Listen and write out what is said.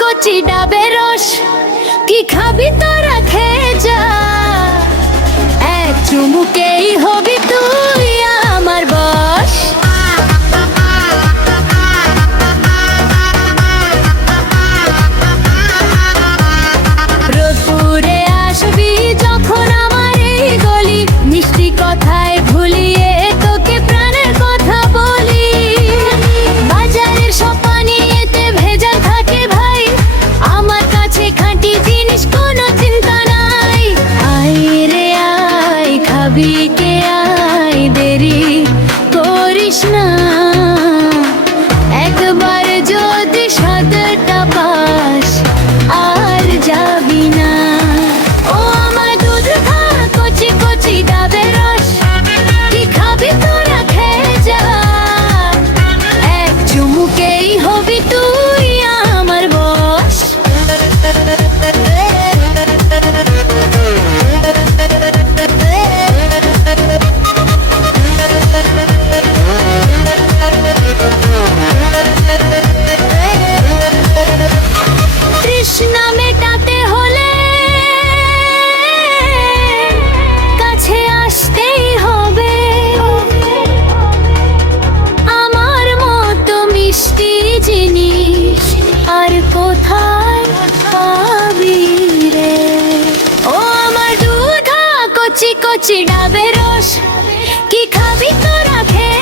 কচি ডাবের রস কি খাবি তোরা খেয়ে যা, এক চুমুকেই হবি তুই আমার বশ। রোদপুরে আসবি যখন আমার এই গলি, মিষ্টি কথায় ভুলিয়ে তোকে প্রাণের কথা বলি। বাজারের সব পানি এতে ভেজা থাকে ভাই, আমার কাছে খাঁটি জিনিস কোনো চিন্তা নাই। আয় রে আয় খাবি কে আয়, দেরি করিস না, একবার যদি স্বাদটা পাস আর যাবি না। ও আমার দুধ খা কচি কচি ডাবের রস, কি খাবি তোরা খেয়ে যা, এক চুমুকেই হবি তুই আমার বশ। তৃষ্ণা মেটাতে হলে কাছে আসতেই হবে, আমার মতো মিষ্টি জিনিস আর কোথায় পাবি রে। ও আমার দুধা কচি কচি ডাবের রস, কি খাবি তোরা খেয়ে